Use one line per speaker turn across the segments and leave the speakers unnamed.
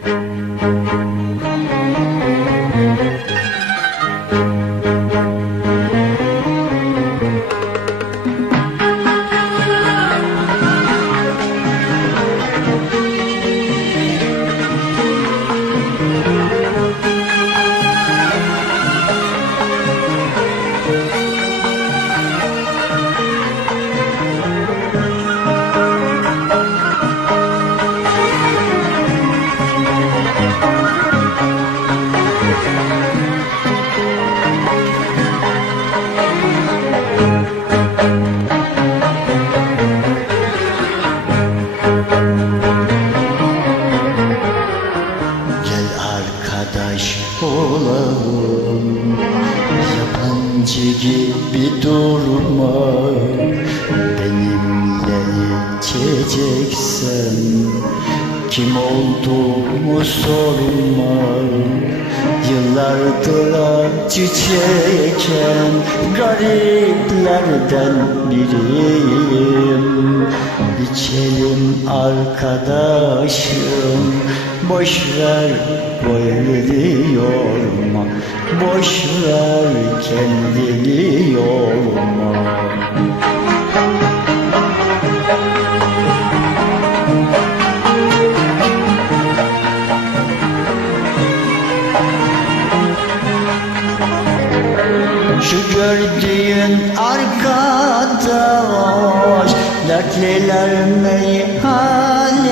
Thank you. Olalım. Yabancı gibi durma Benimle içeceksen Kim olduğumu sorma Yıllardır acı çeken Gariplerden biriyim. İçelim arkadaşım Boş ver böyle yorma. Boş ver kendini yorma. Şu gördüğün arkadaş Dertliler meyhanesi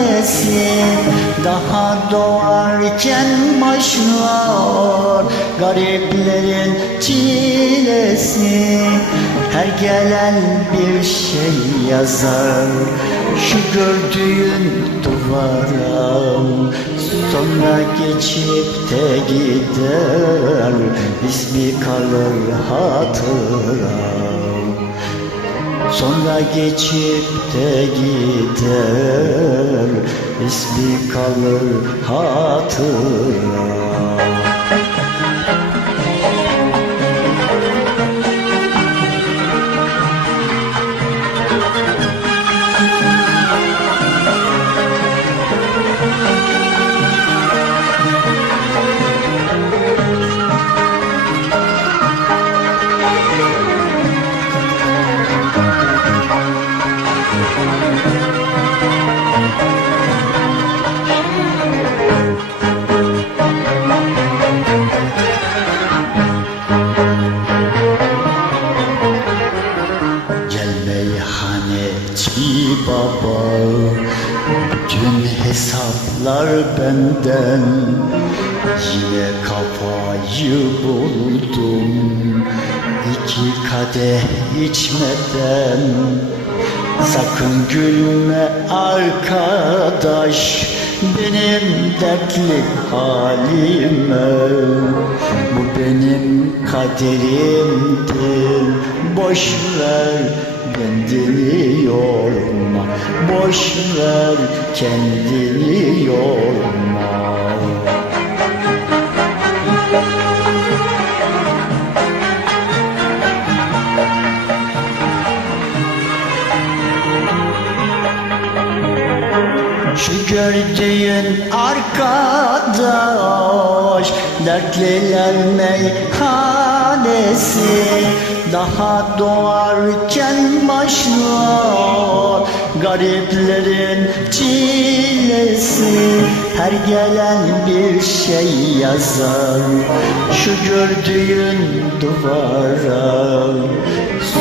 Daha doğarken başlar Gariplerin çilesi Her gelen bir şey yazar. Şu gördüğün duvara Sonra geçip de gider. İsmi kalır hatıra Sonra geçip de gider İsmi kalır hatıra Bütün hesaplar benden. Yine kafayı buldum. İki kadeh içmeden. Sakın gülme arkadaş Benim dertli halime Bu benim kaderimdir. Boş ver kendini yorma Boş ver kendini yorma Şu gördüğün arkadaş Dertliler meyhanesi Daha doğarken başlar Gariplerin çilesi Her gelen bir şey yazar Şu gördüğün duvara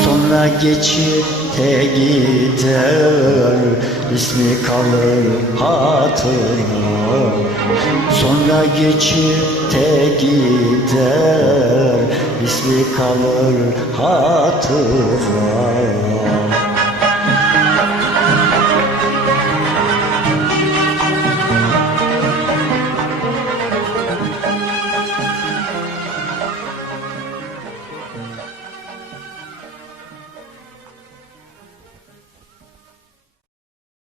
Sonra geçip de gider. İsmi kalır hatıra Sonra geçip de gider. İsmi kalır hatıra